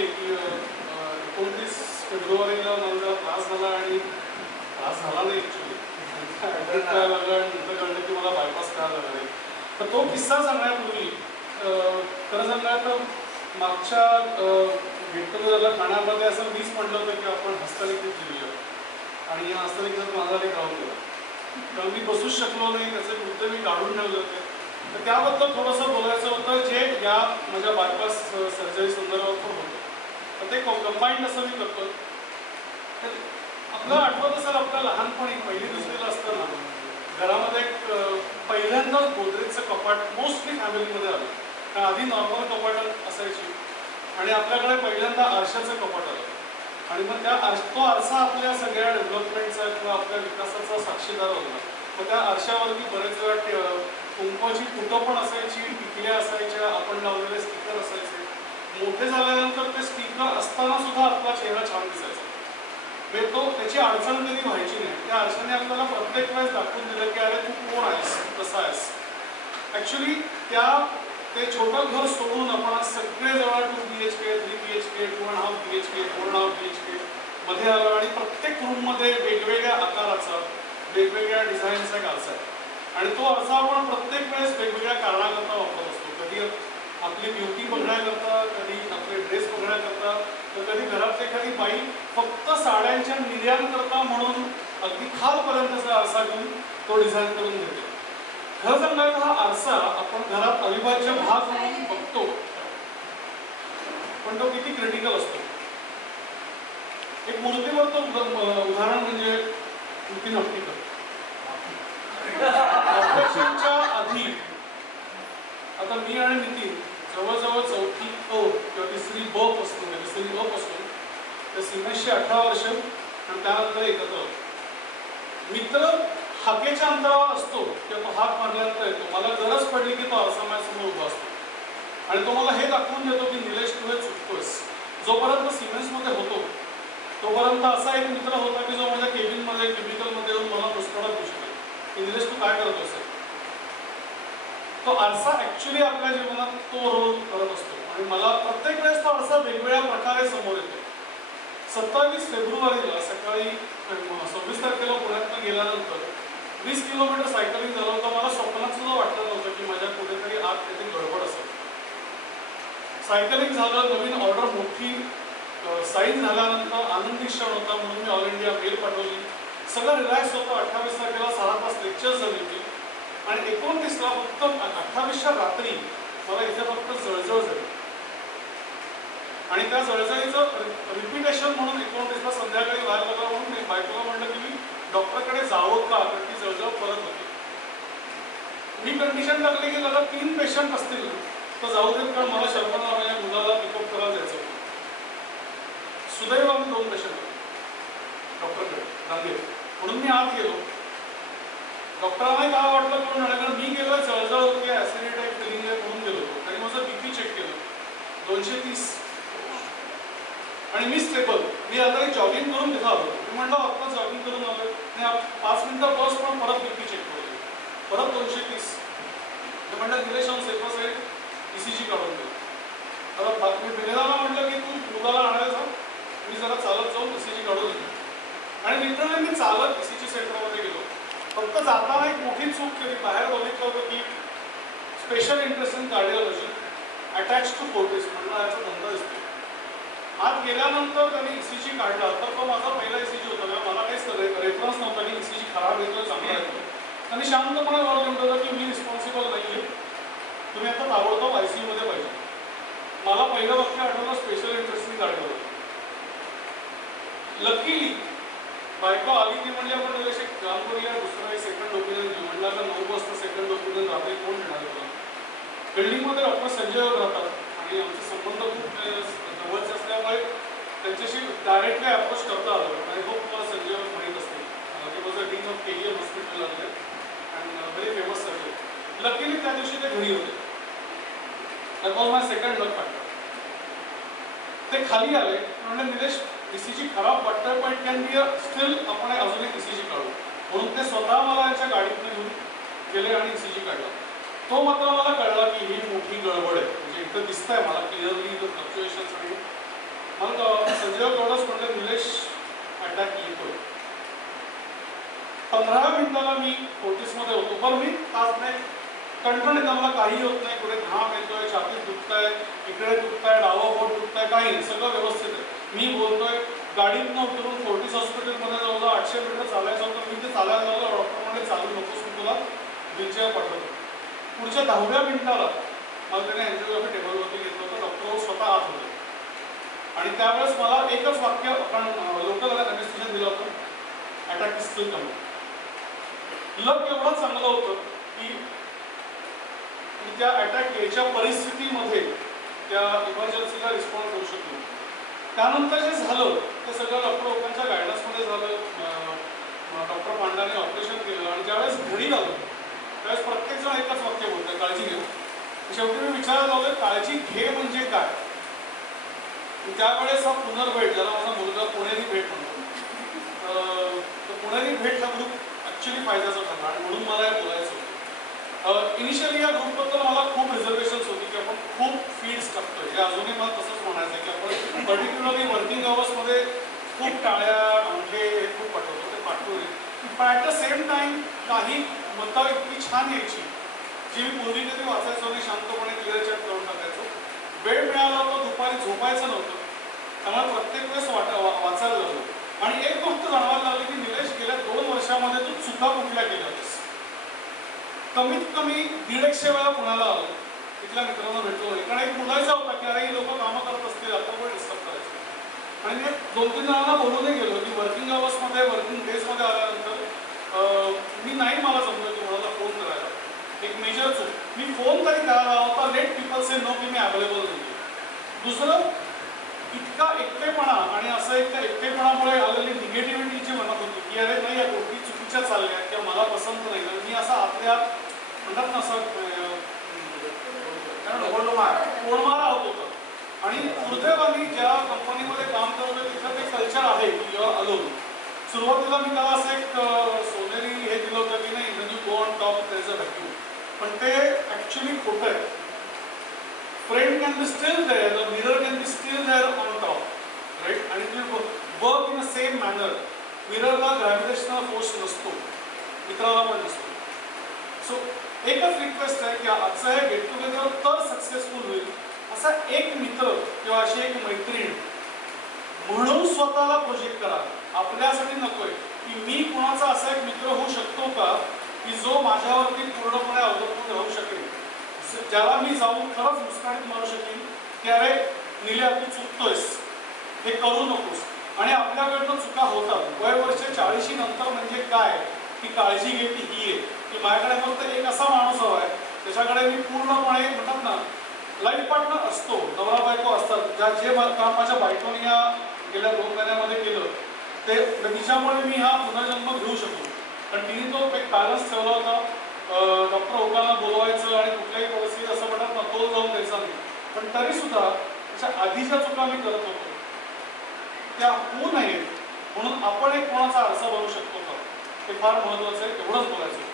माहिती आहे की 29 फेब्रुवारीला मला जरा त्रास झाला आणि त्रास झाला नाही ॲक्च्युली ॲडमिट करायला लागलं आणि नंतर कळलं की मला बायपास करायला लागला. तर तो किस्सा सांगण्यापूर्वी खरं सांगायला तर मागच्या गेट टुगेदरला ठाण्यामध्ये असं मीच म्हटलं होतं की आपण हस्तलिखित लिहूया आणि या हस्तलिखितात माझा एक राहून गेला. तर मी बसूच शकलो नाही, त्याचे मुद्दे मी काढून ठेवले होते. तर त्याबद्दल थोडंसं बोलायचं होतं जे या माझ्या बायपास सर्जरी संदर्भात पण होतं. तर ते कंबाईंड असं मी करतो. तर आपलं आठवत असेल आपल्या लहानपणी पहिली दुसरीला असताना घरामध्ये एक पहिल्यांदाच गोदरेजचं कपाट मोस्टली फॅमिलीमध्ये आलं. कारण आधी नॉर्मल कपाट असायची आणि आपल्याकडे पहिल्यांदा आरशाचं कपाट आलं आणि मग तो आरसा आपल्या सगळ्या डेव्हलपमेंटचा किंवा आपल्या विकासाचा साक्षीदार होता. मग त्या आरशावरती बरेच वेळा कुंकवाची फुटं पण असायची, टिकल्या असायच्या, आपण लावलेले स्टिकर असायचे. मोठे झाल्यानंतर ते स्टिकर असताना सुद्धा आपला चेहरा छान दिसायचा. म्हणजे त्याची अडचण कधी व्हायची नाही. त्या आरशाने आपल्याला प्रत्येक वेळेस दाखवून दिलं की अरे तू कोण आहेस, कसा आहेस. ॲक्च्युली ते छोटं घर सोडून आपण आज सगळेजवळ 2 BHK, 3 BHK, 2.5 BHK, 4.5 BHK मध्ये आलो आणि प्रत्येक रूममध्ये वेगवेगळ्या आकाराचा वेगवेगळ्या डिझाईनचा एक आरसा आहे आणि तो आरसा आपण प्रत्येक वेळेस वेगवेगळ्या कारणाकरता वापरत असतो. कधी आपली ब्युटी बघण्याकरता, कधी आपले ड्रेस बघण्याकरता, तर कधी घरात एखादी बाई फक्त साड्यांच्या निर्याणकरता म्हणून अगदी खालपर्यंतचा आरसा घेऊन तो डिझाईन करून घेते. खरं सांगायचं हा आरसा आपण घरात अविभाज्य भाग म्हणून बघतो, पण तो किती क्रिटिकल असतो. एक मूर्तीवरचं उदाहरण म्हणजे नितीन हप्तीकर. ऑपरेशनच्या आधी आता मी आणि नितीन जवळजवळ 4थी अ किंवा 3री ब पासून 3री अ पासून त्या सिमेशची 18 वर्ष आणि त्यानंतर एकत्र मित्र हाकेच्या अंतरावर असतो किंवा तो हाक मारल्यानंतर येतो. मला गरज पडली की तो आरसा माझ्यासमोर उभा असतो आणि तो मला हे दाखवून देतो की निलेश तू हे चुकतोस. जोपर्यंत सिमेन्समध्ये होतो तोपर्यंत असा एक मित्र होता की जो माझ्या केबिनमध्ये क्युबिकलमध्ये येऊन मला मुस्कळत दिसतो की निलेश तू काय करतोस. तो आरसा ॲक्च्युली आपल्या जीवनात तो रोल करत असतो आणि मला प्रत्येक वेळेस तो आरसा वेगवेगळ्या प्रकारे समोर येतो. 27 फेब्रुवारीला सकाळी 26 तारखेला पुण्यातनं गेल्यानंतर 20 किलोमीटर सायकलिंग झालं होतं. मला स्वप्नात सुद्धा वाटलं नव्हतं की माझ्या कुठेतरी आत काहीतरी गडबड असेल. सायकलिंग झालं, नवीन ऑर्डर मोठी साईन झाल्यानंतर आनंदी क्षण होता म्हणून मी ऑल इंडिया मेल पाठवली. सगळं रिलॅक्स होतं. 28 तारखेला 6 तास लेक्चर झाली होती आणि 29ला फक्त 28च्या रात्री मला इथे फक्त जळजळ झाली आणि त्या जळजळीचं रिपिटेशन म्हणून 29ला संध्याकाळी व्हायला लागलं म्हणून मी बायकोला म्हटलं की मी डॉक्टरकडे जावं का, कारण ती जळजळ परत होती. मी कंडिशन टाकली की दादा 3 पेशंट असतील तर जाऊ देत, कारण मला शर्माला माझ्या मुलाला पिकअप करायला जायचं होतं. सुदैव आम्ही 2 पेशंट डॉक्टरकडे रांगेत म्हणून मी आत गेलो. डॉक्टरांना काय वाटलं करून कारण मी गेलो जळजळ होती, ॲसिडिटी आहे, फिलिंग आहे म्हणून गेलो होतो. त्यांनी माझं BP चेक केलं 230 आणि मी स्टेबल. मी आता जॉगिंग करून तिथं आलो. मी म्हटलं आत्ता जॉगिंग करून आलो आणि 5 मिनिटं बस पण परत BP चेक करू परत 230. मी म्हटलं Nilesh on safer side ECG काढून दे. आता मी विनेदाला म्हटलं की तू मुलाला आणायला जा, मी जरा चालत जाऊन ECG काढून येतो आणि लिटरली मी चालत ECG सेंटरमध्ये गेलो. फक्त जाताना एक मोठी चूक केली. बाहेर बघितलं होतं की special interest in cardiology attach to Fortis म्हणून याचा धंदा दिसतो. आत गेल्यानंतर त्यांनी ECG काढला तर तो माझा पहिला ECG होता. मला काहीच रेफरन्स नव्हता की ECG खराब येतो चांगला येतो. त्यांनी शांतपणे मला म्हटलं की मी रिस्पॉन्सिबल नाही आहे, तुम्ही आता ताबडतोब ICU मध्ये पाहिजे. मला पहिलं वाक्य आठवलं special interest in cardiology. Luckily बायको आली ती म्हणजे आपण निलेश एक काम करूया, दुसरा एक सेकंड ओपिनियन घेऊ. म्हटलं आता 9 वाजता सेकंड ओपिनियन रात्री कोण घेणार होतं. बिल्डिंगमध्ये डॉक्टर संजय राहतात आणि आमचे संबंध खूप जवळचे असल्यामुळे त्यांच्याशी डायरेक्टली अप्रोच करता आलं. आय होप तुम्हाला संजय माहीत असतील. ते was a dean of KEM hospital आहे and very famous surgeon. Luckily त्या दिवशी ते घरी होते. That was my second luck factor. ते खाली आले म्हणजे निलेश ECG खराब वाटतं पण कॅन बी स्टील आपण अजून एक ECG काढू म्हणून ते स्वतः मला यांच्या गाडीतून घेऊन गेले आणि ECG काढला. तो मात्र मला कळला की ही मोठी गडबड आहे. म्हणजे इथं दिसतंय मला क्लिअरली फ्लक्च्युएशन्स आणि मग संजय एवढंच म्हणलं, निलेश अटॅक येतोय. 15 मिनिटाला मी फोर्टिसमध्ये होतो. बरं मी तास नाही कंट्रोल येतं, मला काही होत नाही, पुढे घाम येतोय, छातीत दुखतंय, इकडे दुखतंय, डावं बोट दुखतंय, काही नाही, सगळं व्यवस्थित आहे. मी बोलतोय, गाडीतनं उतरून फोर्टिस हॉस्पिटलमध्ये जवळजवळ 800 मीटर चालायचं होतं. मी ते चालायला लागलो, डॉक्टर म्हणजे चालू नकोस, मी तुला व्हीलचेअर पाठवतो. पुढच्या 10व्या मिनिटाला मला त्याने अँजिओग्राफी टेबलवरती घेतलं होतं. डॉक्टर स्वतः आत होते आणि त्यावेळेस मला एकच वाक्य आपण लोकल अनेस्थेशिया दिलं होतं, अटॅक इज स्टिल कमिंग. लक एवढं चांगलं होतं की त्या अटॅक यायच्या परिस्थितीमध्ये त्या इमर्जन्सीला रिस्पॉन्ड करू शकलो. त्यानंतर जे झालं ते सगळं डॉक्टर लोकांच्या गायडन्समध्ये झालं. डॉक्टर पांडाने ऑपरेशन केलं आणि ज्यावेळेस घरी आलो त्यावेळेस प्रत्येकजण एकच वाक्य बोलतोय, काळजी घेऊ. शेवटी मी विचारायला लागलोय, काळजी घे म्हणजे काय. त्यावेळेस हा पुनर्भेट, ज्याला माझा मुलगा पुणेरी भेट म्हणतो, पुणेरी भेट हा ग्रुप ॲक्च्युली फायद्याचा ठरला आणि म्हणून मला हे बोलायचं होतं. इनिशियली या ग्रुपबद्दल मला खूप रिझर्वेशन्स होती की आपण खूप फीड्स टाकतोय. हे अजूनही मला तसंच म्हणायचं आहे की आपण पर्टिक्युलरली वर्किंग अवर्समध्ये खूप टाळ्या अंगठे हे खूप पाठवतो, ते पाठवले. पण ॲट द सेम टाईम काही मतं इतकी छान यायची जी मी पूर्वी कधी वाचायचो आणि शांतपणे क्लिअर चॅट करून टाकायचो. वेळ मिळाला तर दुपारी झोपायचं नव्हतं, त्यामुळे प्रत्येक वेळेस वाचायला लागलो. आणि एक गोष्ट जाणवायला लागली की निलेश, गेल्या 2 वर्षामध्ये तू चुका कुठल्या केल्या होत्यास. कमीत कमी 150 वेळा पुण्याला आलो, तिथल्या मित्रांना भेटलो. कारण एक बोलायचा होता की अरे ही लोक कामं करत असतील, आता पण डिस्टर्ब करायचं. आणि मी 2-3 जणांना बोलूनही गेलो की वर्किंग अवर्समध्ये, वर्किंग डेजमध्ये आल्यानंतर मी नाही, मला जमलं की मला फोन करायला. एक मेजर चूक, मी फोन तरी करायला होता, लेट पीपल से नो की मी अवेलेबल नाही. दुसरं, इतका एकटेपणा आणि असं एक एकटेपणामुळे आलेली निगेटिव्हिटी जी मनात होती की अरे नाही, या गोष्टी चुकीच्या चालल्या आहेत किंवा मला पसंत नाही. मी असा आतल्या म्हणतात ना, असं कोणमारा होत होता. आणि दुर्दैवाने ज्या कंपनीमध्ये काम करत होते तिथं ते कल्चर आहे की युअर अलोन. सुरुवातीला मी त्याला असं एक सोनेरी हे दिलं होतं की नाही, म्हणजे go on top there is a vacuum. पण ते ॲक्च्युली खोटं आहे. Friend can be still there, the mirror can be still there on top, right. आणि तुम्ही work in a same manner. मिररला ग्रॅव्हिटेशनल फोर्स नसतो, मित्राला पण नसतो. सो एकच रिक्वेस्ट आहे की आजचं हे गेट टुगेदर तर सक्सेसफुल होईल असा एक मित्र किंवा अशी एक मैत्रीण म्हणून स्वतःला प्रोजेक्ट करा. आपल्यासाठी नकोय की मी कुणाचा असा एक मित्र होऊ शकतो का की जो माझ्यावरती पूर्णपणे अवलंबून राहू शकेल, ज्याला मी जाऊन खरंच मुस्कानीत मारू शकेन की अरे निल्या तू चुकतोयस, हे करू नकोस. आणि आपल्याकडनं चुका होतात. वर्ष 40 नंतर म्हणजे काय, ती काळजी घेते ही आहे की माझ्याकडे फक्त एक असा माणूस हवा आहे त्याच्याकडे मी पूर्णपणे म्हणतात ना, लाईफ पार्टनर असतो, नवरा बायको असतात. जे काम माझ्या बायकोने या गेल्या 2 महिन्यामध्ये केलं ते तिच्यामुळे मी हा पुनर्जन्म घेऊ शकतो. कारण तिने तो एक बॅलन्स ठेवला होता. डॉक्टर ओकांना बोलवायचं आणि कुठल्याही परिस्थितीत असं म्हणतात ना, तो जाऊन द्यायचा नाही. पण तरीसुद्धा त्याच्या आधीच्या चुका मी करत होतो त्या होऊ नयेत म्हणून आपण एक कोणाचा आरसा बनवू शकतो का, ते फार महत्त्वाचं आहे. एवढंच बोलायचं.